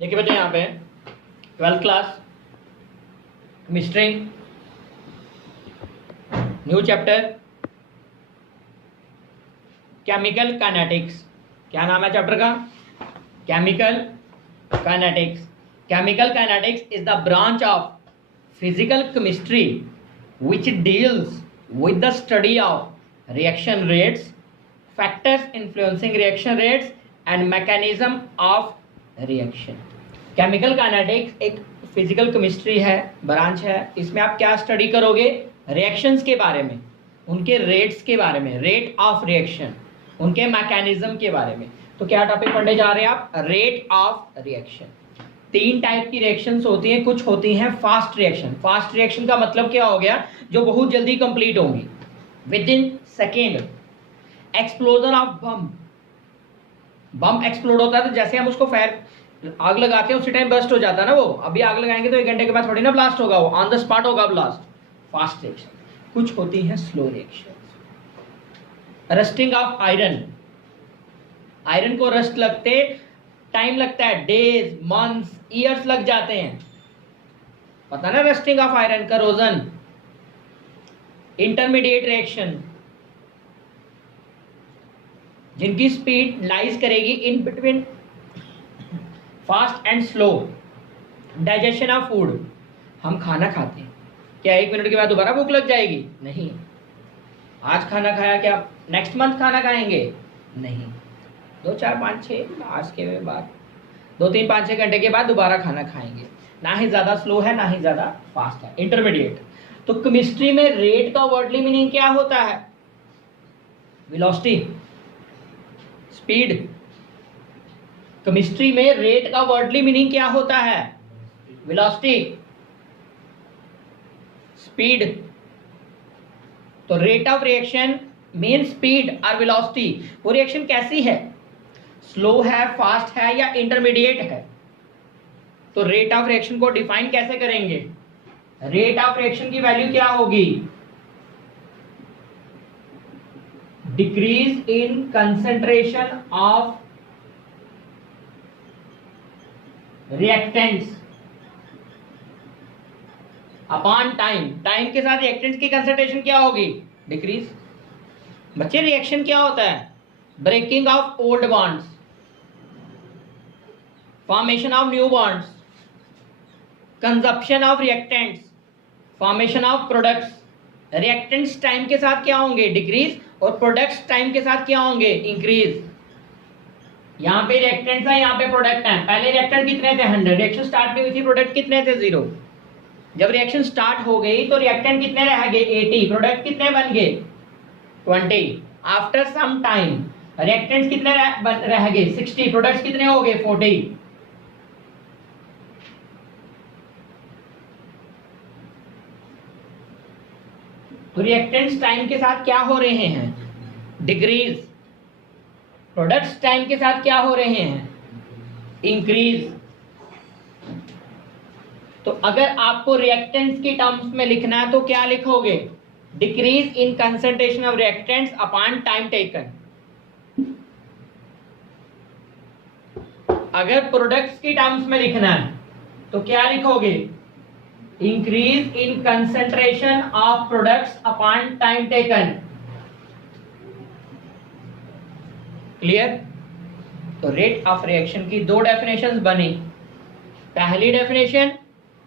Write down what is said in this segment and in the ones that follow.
देखिए बच्चों, यहाँ पे 12th class chemistry new chapter chemical kinetics. क्या नाम है चैप्टर का? Chemical kinetics. Chemical kinetics is the branch of physical chemistry which deals with the study of reaction rates, factors influencing reaction rates and mechanism of reaction। Chemical kinetics एक physical chemistry है, branch है। इसमें आप क्या study करोगे? Reactions के बारे में, उनके रेट्स के बारे में, रेट ऑफ रिएक्शन, उनके मैकेनिज्म के बारे में। तो क्या टॉपिक पढ़ने जा रहे हैं आप? Rate of reaction. तीन टाइप की रिएक्शंस होती हैं। कुछ होती हैं फास्ट रिएक्शन। फास्ट रिएक्शन का मतलब क्या हो गया? जो बहुत जल्दी कंप्लीट होंगी, with in second. Explosion of bomb, bomb explode होता है तो जैसे हम उसको आग लगाते हैं उसी टाइम बर्स्ट हो जाता है ना। वो अभी आग लगाएंगे तो 1 घंटे के बाद थोड़ी ना ब्लास्ट होगा, वो ऑन द स्पॉट होगा ब्लास्ट। Fast reaction. कुछ होती हैं slow reaction. Rusting of iron, iron को रस्ट लगते टाइम लगता है, डेज, मंथ्स, ईयर्स लग जाते हैं। पता ना rusting of iron, corrosion. Intermediate reaction, जिनकी स्पीड लाइज करेगी in between fast and slow. Digestion of food, हम खाना खाते हैं, क्या 1 मिनट के बाद दोबारा भूख लग जाएगी? नहीं। आज खाना खाया, क्या नेक्स्ट मंथ खाना खाएंगे? नहीं। 2, 4, 5, 6 आज के बाद 2, 3, 5, 6 घंटे के बाद दोबारा खाना खाएंगे। ना ही ज्यादा स्लो है ना ही ज्यादा फास्ट है, इंटरमीडिएट। तो केमिस्ट्री में रेट का वर्डली मीनिंग क्या होता है? Velocity, speed. केमिस्ट्री में रेट का वर्डली मीनिंग क्या होता है? Velocity, speed. तो rate of reaction mean speed और वेलोसिटी। वो रिएक्शन कैसी है? स्लो है, फास्ट है या इंटरमीडिएट है? तो रेट ऑफ रिएक्शन को डिफाइन कैसे करेंगे? रेट ऑफ रिएक्शन की वैल्यू क्या होगी? Decrease in concentration of reactants upon time. Time के साथ रिएक्टेंट्स की कंसेंट्रेशन क्या होगी? डिक्रीज। बच्चे रिएक्शन क्या होता है? Breaking of old bonds, formation of new bonds, consumption of reactants, formation of products. Reactants time के साथ क्या होंगे? डिक्रीज। और प्रोडक्ट्स टाइम के साथ क्या होंगे? इंक्रीज। यहाँ पे रिएक्टेंट्स है, यहाँ पे प्रोडक्ट है। पहले रिएक्टेंट कितने थे? 100। रिएक्शन स्टार्ट नहीं हुई थी, प्रोडक्ट कितने थे? 0। जब रिएक्शन स्टार्ट हो गई तो रिएक्टेंट कितने रह गए? 80। प्रोडक्ट कितने बन गए? 20। आफ्टर सम टाइम रिएक्टेंट्स कितने रह गए? 60। प्रोडक्ट्स कितने हो गए? 40। तो रिएक्टेंट्स टाइम के साथ क्या हो रहे हैं? डिक्रीज। प्रोडक्ट्स टाइम के साथ क्या हो रहे हैं? इंक्रीज। तो अगर आपको रिएक्टेंट्स की टर्म्स में लिखना है तो क्या लिखोगे? Decrease in concentration of reactants upon time taken. अगर प्रोडक्ट्स की टर्म्स में लिखना है तो क्या लिखोगे? Increase in concentration of products upon time taken. Clear? तो रेट ऑफ रिएक्शन की 2 डेफिनेशंस बनी। पहली डेफिनेशन,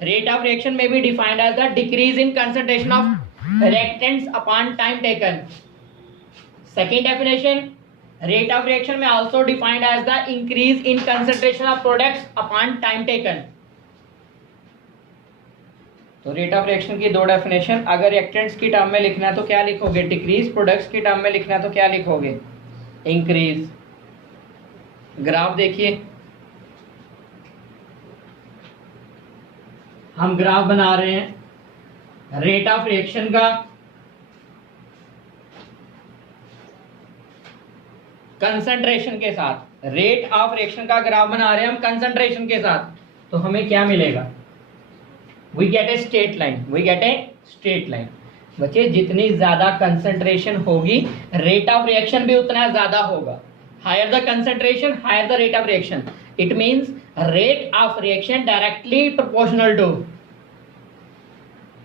रेट ऑफ रिएक्शन में be defined as the decrease in concentration of reactants upon time taken. Second definition, rate of reaction में also defined as the increase in concentration of products upon time taken. तो rate of reaction की 2 definition. अगर reactants की term में लिखना है तो क्या लिखोगे? डिक्रीज। प्रोडक्ट्स की टर्म में लिखना है तो क्या लिखोगे? इंक्रीज। ग्राफ देखिए, हम ग्राफ बना रहे हैं रेट ऑफ रिएक्शन का, कंसंट्रेशन के साथ। रेट ऑफ रिएक्शन का ग्राफ बना रहे हैं हम कंसंट्रेशन के साथ, तो हमें क्या मिलेगा? We get a straight line. We get a straight line. बच्चे, जितनी ज्यादा कंसंट्रेशन होगी रेट ऑफ रिएक्शन भी उतना ज्यादा होगा। Higher the concentration higher the rate of reaction. It means rate of reaction directly proportional to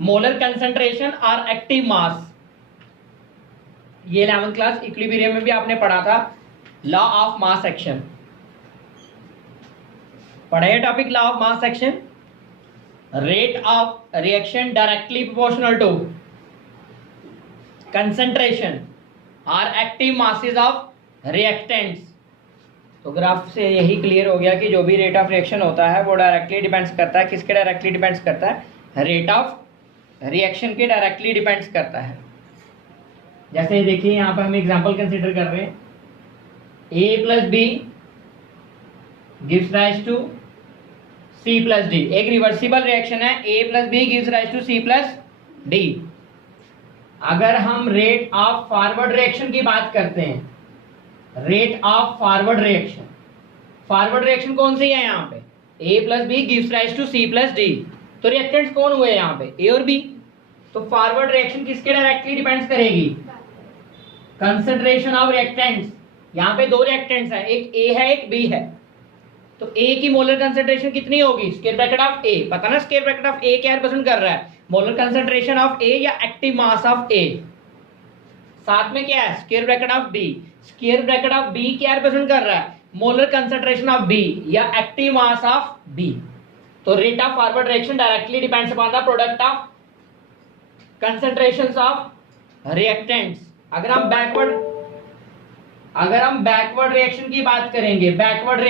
molar concentration और active mass. ये 11th क्लास इक्विलिब्रियम में भी आपने पढ़ा था, लॉ ऑफ मास एक्शन। पढ़ा है topic law of mass action. Rate of reaction directly proportional to concentration और एक्टिव मासेस ऑफ रिएक्टेंट्स। तो ग्राफ से यही क्लियर हो गया कि जो भी रेट ऑफ रिएक्शन होता है वो डायरेक्टली डिपेंड्स करता है, किसके डायरेक्टली डिपेंड्स करता है, रेट ऑफ रिएक्शन के डायरेक्टली डिपेंड्स करता है। जैसे देखिए यहाँ पर हम एग्जांपल कंसीडर कर रहे हैं, A plus B gives rise to C plus D. एक रिवर्सिबल रिएक्शन है, A plus B gives rise to C plus D. अगर हम रेट ऑफ फॉरवर्ड रिएक्शन की बात करते हैं, rate of forward reaction, forward reaction कौन सी है यहाँ पे, A plus B gives rise to C plus D. तो रिएक्टेंट्स कौन हुए यहाँ पे, ए और बी। तो फॉरवर्ड रिएक्शन किसके डायरेक्टली डिपेंड्स करेगी, कंसंट्रेशन ऑफ रिएक्टेंट्स। यहाँ पे 2 रिएक्टेंट्स हैं, एक ए है एक बी है। तो ए की मोलर कंसंट्रेशन कितनी होगी, स्क्वायर ब्रैकेट ऑफ ए, पता ना स्क्वायर ब्रैकेट ऑफ ए क्या रिप्रेजेंट कर रहा है, मोलर कंसंट्रेशन ऑफ ए या एक्टिव मास ऑफ ए। साथ में क्या है, square bracket of B, square bracket of B क्या रिप्रेजेंट कर रहा है, मोलर कंसंट्रेशन ऑफ बी या एक्टिव मास ऑफ बी। तो rate of forward reaction directly depends upon the product of concentrations of reactants. अगर हम बैकवर्ड रिएक्शन की बात करेंगे, बैकवर्ड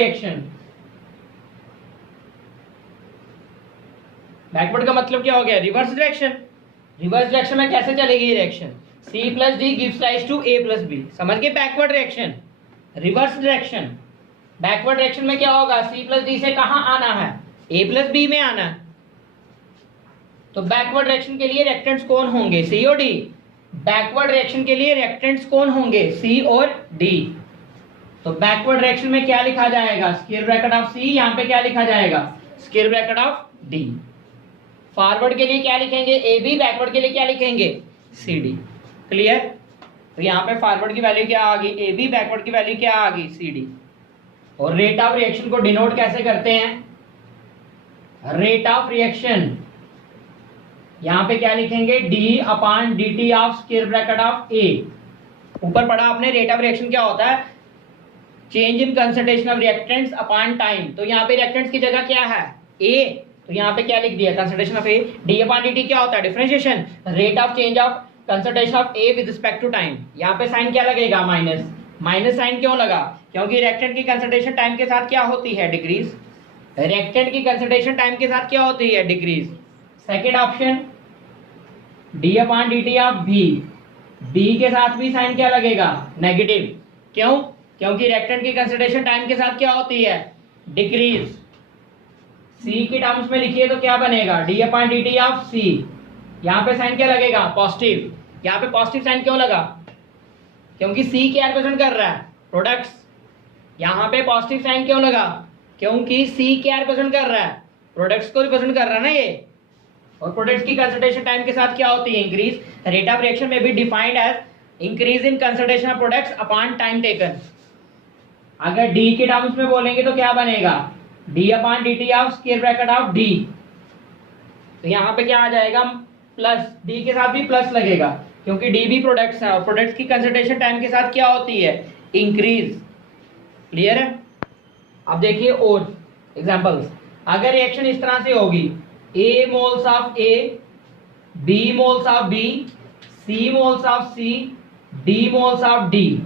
का मतलब क्या हो गया, रिवर्स डायरेक्शन। रिवर्स डायरेक्शन में कैसे चलेगी ये reaction, C plus D gives rise to A plus B. समझ गए, backward reaction, reverse direction. Backward direction में क्या होगा, सी प्लस डी से कहां आना है, ए प्लस बी में आना है। तो बैकवर्ड रिएक्शन के लिए रिएक्टेंट्स कौन होंगे, सी और डी। बैकवर्ड रिएक्शन के लिए रिएक्टेंट्स कौन होंगे, सी और डी। तो बैकवर्ड रिएक्शन में क्या लिखा जाएगा, स्क्वायर ब्रैकेट ऑफ सी, यहाँ पे क्या लिखा जाएगा, square bracket of D. Forward के लिए क्या लिखेंगे, ए बी, बैकवर्ड के लिए क्या लिखेंगे, सी डी। क्लियर। तो यहाँ पे फॉरवर्ड की वैल्यू क्या आ गई, ए बी, बैकवर्ड की वैल्यू क्या आ गई, सी डी। और रेट ऑफ रिएक्शन को डिनोट कैसे करते हैं, रेट ऑफ रिएक्शन, यहाँ पे क्या लिखेंगे, D upon D T of square bracket of A. ऊपर पढ़ा आपने रेट ऑफ रिएक्शन क्या होता है, change in concentration of reactants upon time. तो यहाँ पे रिएक्टेंट्स की जगह क्या है, ए, तो यहाँ पे क्या लिख दिया, concentration of A. D upon D T क्या होता है, differentiation, rate of change of concentration of A with respect to time. यहाँ पे साइन क्या लगेगा, माइनस। माइनस साइन क्यों लगा, क्योंकि रिएक्टेंट की कंसंट्रेशन टाइम के साथ क्या होती है, डिक्रीज। रिएक्टेंट की कंसंट्रेशन टाइम के साथ क्या होती है, decrease. Second option, D upon D T of B, B के साथ भी साइन क्या लगेगा, नेगेटिव। क्यों, क्योंकि रिएक्टेंट की कंसंट्रेशन टाइम के साथ क्या होती है, डिक्रीज। सी के टर्म्स में लिखिए तो क्या बनेगा, D upon D T of C, यहाँ पे साइन क्या लगेगा, पॉजिटिव। यहाँ पे पॉजिटिव साइन क्यों लगा, क्योंकि सी क्या रिप्रेजेंट कर रहा है, प्रोडक्ट्स। यहाँ पे पॉजिटिव साइन क्यों लगा, क्योंकि सी क्या रिप्रेजेंट कर रहा है, प्रोडक्ट्स को रिप्रेजेंट कर रहा है ना ये। और प्रोडक्ट्स की कंसंट्रेशन टाइम के साथ क्या होती है, इंक्रीज। रेट ऑफ रिएक्शन में भी defined as increase in concentration of products upon time taken. अगर डी के टर्म्स में बोलेंगे तो क्या बनेगा, D upon D T of square bracket of D. तो यहाँ पे क्या आ जाएगा, प्लस, डी के साथ भी प्लस लगेगा क्योंकि डी भी प्रोडक्ट्स है और प्रोडक्ट्स की कंसंट्रेशन टाइम के साथ क्या होती है, इंक्रीज। क्लियर है। अब देखिए और एग्जांपल्स। अगर रिएक्शन इस तरह से होगी, A moles of A, B moles of B, C moles of C, D moles of D।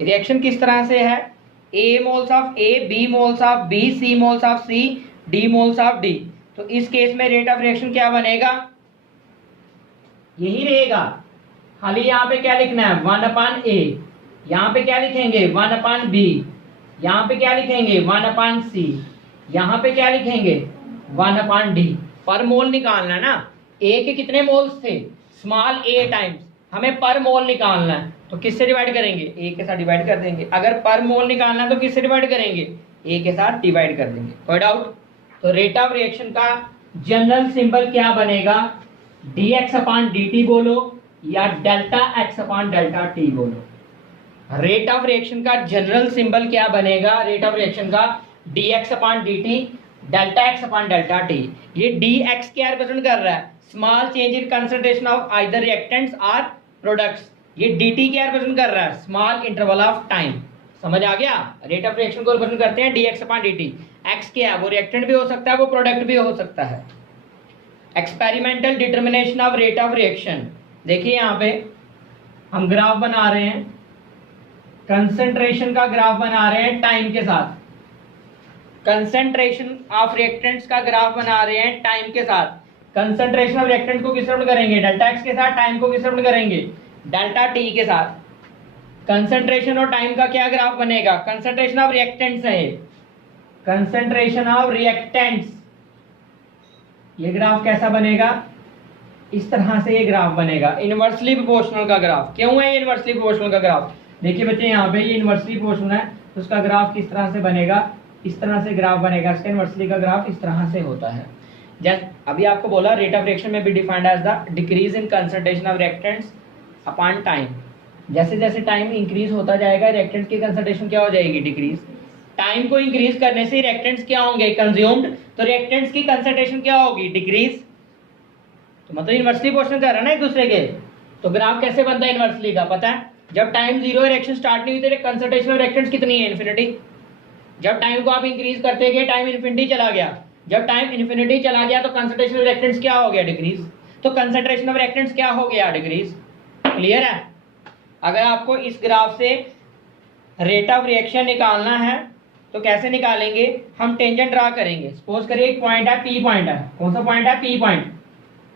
Reaction किस तरह से है, A moles of A, B moles of B, C moles of C, D moles of D। तो इस case में rate of reaction क्या बनेगा, यही रहेगा। खाली यहाँ पे क्या लिखना है, 1 अपॉन A, यहाँ पे क्या लिखेंगे 1 अपॉन B, यहाँ पे क्या लिखेंगे 1 अपॉन C, यहाँ पे क्या लिखेंगे 1 अपॉन D। पर मोल निकालना है ना, ए के कितने मोल्स थे, स्मॉल a टाइम्स, हमें पर मोल निकालना है तो किससे डिवाइड करेंगे, ए के साथ डिवाइड कर देंगे। अगर पर मोल निकालना है तो किससे डिवाइड करेंगे, ए के साथ डिवाइड कर देंगे। कोई डाउट। तो रेट ऑफ रिएक्शन का जनरल सिंबल क्या बनेगा, dx अपॉन dt बोलो या delta x upon delta t बोलो। रेट ऑफ रिएक्शन का जनरल सिंबल क्या बनेगा, रेट ऑफ रिएक्शन का D x upon D T delta X upon delta T. ये डी एक्स क्या रिप्रेजेंट कर रहा है, small change in concentration of either reactants और प्रोडक्ट्स। ये डी टी क्या रिप्रेजेंट कर रहा है, स्मॉल इंटरवल ऑफ टाइम। समझ आ गया, रेट ऑफ रिएक्शन को रिप्रेजेंट करते हैं D x upon D T. X क्या है, वो रिएक्टेंट भी हो सकता है, वो प्रोडक्ट भी हो सकता है। Experimental determination of rate of reaction. देखिए यहाँ पे हम ग्राफ बना रहे हैं, कंसंट्रेशन का ग्राफ बना रहे हैं टाइम के साथ, कंसंट्रेशन ऑफ रिएक्टेंट्स का ग्राफ बना रहे हैं टाइम के साथ। कंसंट्रेशन ऑफ रिएक्टेंट को किस रिप्रेजेंट करेंगे, डेल्टा एक्स के साथ, टाइम को किस रिप्रेजेंट करेंगे, डेल्टा टी के साथ। कंसंट्रेशन और टाइम का क्या ग्राफ बनेगा, कंसंट्रेशन ऑफ रिएक्टेंट्स है, कंसंट्रेशन ऑफ रिएक्टेंट्स। ये ग्राफ कैसा बनेगा, इस तरह से ये ग्राफ बनेगा, इनवर्सली प्रोपोर्शनल का ग्राफ। क्यों है ये इनवर्सली प्रोपोर्शनल का ग्राफ, देखिए बच्चे यहाँ पे ये इनवर्सली प्रोपोर्शनल है, तो उसका ग्राफ किस तरह से बनेगा, इस तरह से ग्राफ बनेगा। इसका इनवर्सली का ग्राफ इस तरह से होता है। जैसे अभी आपको बोला रेट ऑफ रिएक्शन में भी defined as the decrease in concentration of reactants upon time. जैसे जैसे टाइम इंक्रीज होता जाएगा रिएक्टेंट्स की कंसंट्रेशन क्या हो जाएगी, डिक्रीज। टाइम को इंक्रीज करने से रिएक्टेंट्स क्या होंगे, कंज्यूम्ड, तो रिएक्टेंट्स की कंसंट्रेशन क्या होगी, डिक्रीज। तो मतलब इनवर्सली प्रोपोर्शनल कर रहा है ना एक दूसरे के। तो ग्राफ कैसे बनता है इनवर्सली का, पता है, जब टाइम जीरो रिएक्शन स्टार्ट नहीं हुई थी, कंसंट्रेशन ऑफ रिएक्टेंट्स कितनी है, इन्फिनिटी। जब टाइम को आप इंक्रीज करते गए टाइम इन्फिनिटी चला गया, जब टाइम इन्फिनिटी चला गया तो कंसंट्रेशन ऑफ रिएक्टेंट्स क्या हो गया, डिक्रीज। तो कंसंट्रेशन ऑफ रिएक्टेंट्स क्या हो गया, डिक्रीज। क्लियर है। अगर आपको इस ग्राफ से रेट ऑफ रिएक्शन निकालना है तो कैसे निकालेंगे, हम टेंजेंट ड्रा करेंगे। सपोज करिए एक पॉइंट है, पी पॉइंट है, कौन सा पॉइंट है, पी पॉइंट।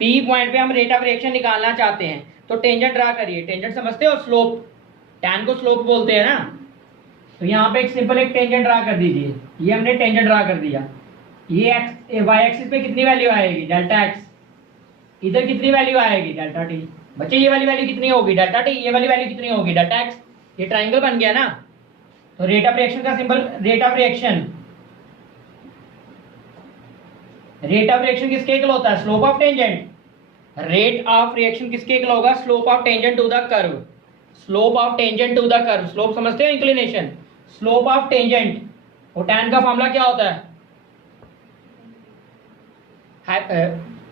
पी पॉइंट पे हम रेट ऑफ रिएक्शन निकालना चाहते हैं, तो टेंजेंट ड्रा करिए। टेंजेंट समझते हो, स्लोप, टैन को स्लोप बोलते हैं ना। तो यहाँ पे एक सिंपल एक टेंजेंट ड्रा कर दीजिए। ये हमने टेंजेंट ड्रा कर दिया। ये एक्स वाई एक्सिस पे कितनी वैल्यू आएगी, डेल्टा एक्स। इधर कितनी वैल्यू आएगी, डेल्टा टी। बच्चे ये वाली वैल्यू कितनी होगी, डेल्टा टी। ये वाली वैल्यू कितनी होगी, डेल्टा एक्स। ये ट्राइंगल बन गया ना। तो रेट ऑफ रिएक्शन का symbol, rate of reaction, rate of reaction किसके इक्वल होता है, slope of tangent. Rate of reaction किसके इक्वल होगा, slope of tangent to the curve. Slope of tangent to the curve, slope समझते हो, inclination. Slope of tangent, और tan का formula क्या होता है,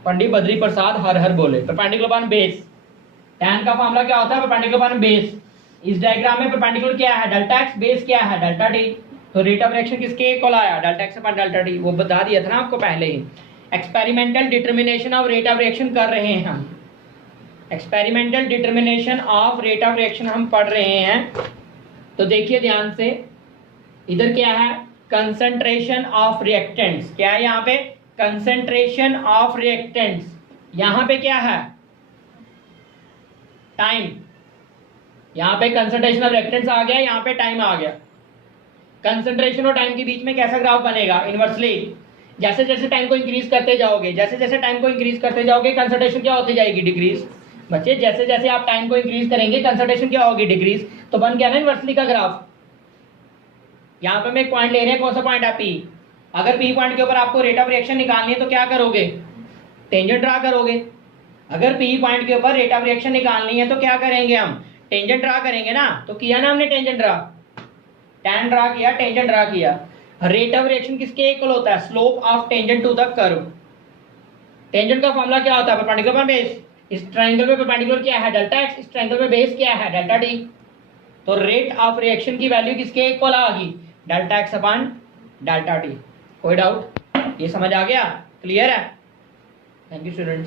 पंडित बद्री प्रसाद हर हर बोले, परपेंडिकुलर अपॉन बेस। टैन का फॉर्मूला क्या होता है, परपेंडिकुलर अपॉन बेस। इस डायग्राम में परपेंडिकुलर क्या है, डेल्टा एक्स, बेस क्या है, डेल्टा टी। तो रेट ऑफ रिएक्शन किसके इक्वल आया, delta X upon delta T. वो बता दिया था ना आपको पहले ही। Experimental determination of rate of reaction कर रहे हैं हम। Experimental determination of rate of reaction हम पढ़ रहे हैं। तो देखिए ध्यान से, इधर क्या है, कंसंट्रेशन ऑफ रिएक्टेंट्स। क्या है यहाँ पे, कंसंट्रेशन ऑफ रिएक्टेंट्स। यहाँ पे क्या है, टाइम। यहाँ पे कंसंट्रेशन ऑफ रिएक्टेंट्स आ गया, यहाँ पे टाइम आ गया। कंसंट्रेशन और टाइम के बीच में कैसा ग्राफ बनेगा, इनवर्सली। जैसे जैसे टाइम को इंक्रीज करते जाओगे, जैसे जैसे टाइम को इंक्रीज करते जाओगे, कंसंट्रेशन क्या होती जाएगी, डिक्रीज। बच्चे जैसे जैसे आप टाइम को इंक्रीज करेंगे कंसंट्रेशन क्या होगी, डिक्रीज। तो बन गया ना इनवर्सली का ग्राफ। यहाँ पे मैं एक पॉइंट ले रहे हैं, कौन सा पॉइंट है, पी। अगर पी पॉइंट के ऊपर आपको रेट ऑफ रिएक्शन निकालनी है तो क्या करोगे, टेंजेंट ड्रा करोगे। अगर पी पॉइंट के ऊपर रेट ऑफ रिएक्शन निकालनी है तो क्या करेंगे, हम टेंजेंट ड्रा करेंगे ना। तो किया ना हमने टेंजेंट ड्रा, टैन ड्रा किया, टेंजेंट ड्रा किया। रेट ऑफ रिएक्शन किसके इक्वल होता है, slope of tangent to the curve. Tangent का फॉर्मूला क्या होता है, परपेंडिकुलर अपॉन बेस। इस ट्रायंगल में परपेंडिकुलर क्या है, डेल्टा एक्स। इस ट्रायंगल में बेस क्या है, डेल्टा टी। तो रेट ऑफ रिएक्शन की वैल्यू किसके इक्वल आ गई, delta X upon delta T. कोई डाउट, ये समझ आ गया, क्लियर है। Thank you students.